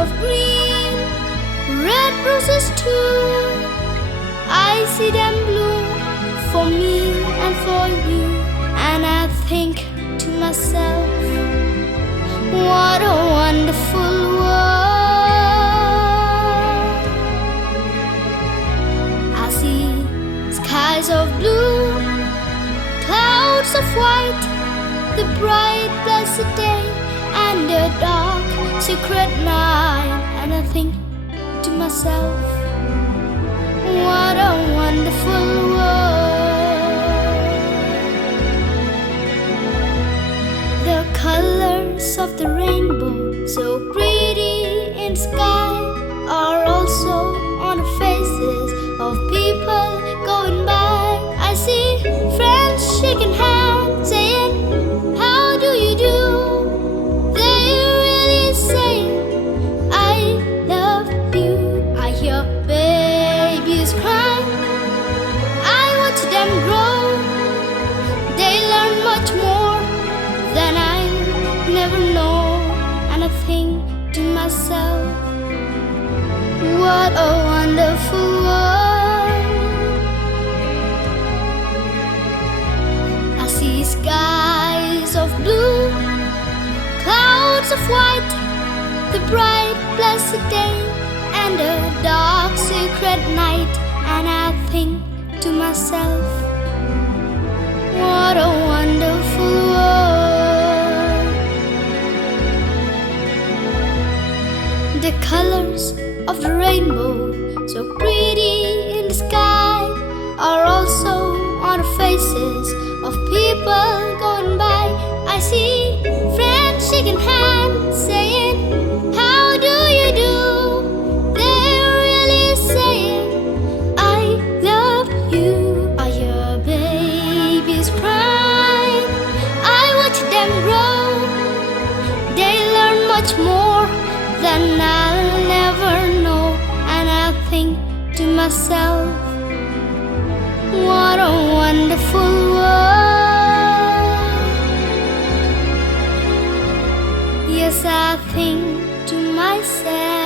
of green, red roses too. I see them bloom for me and for you, and I think to myself, what a wonderful world. I see skies of blue, clouds of white, the bright blessed day and the dark secret night, and I think to myself, what a wonderful world. The colors of the rainbow, so pretty in the sky, are also on the faces of people going by. I see friends shaking hands, saying, how do you do? They really say, I love you. I hear babies cry, I watch them grow. They learn much more than I never know, and I think to myself, what a wonderful world. I see skies of blue, clouds of white, the bright blessed day and the dark secret night, and I think to myself, what a wonderful world. The colors of the rainbow, so pretty in the sky, are also on the faces of people going by. I see friends shaking hands, saying, how do you do? They're really saying, I love you. I hear babies cry, I watch them grow. They learn much more than I'll never know, and I think to myself, what a wonderful world. Yes, I think to myself,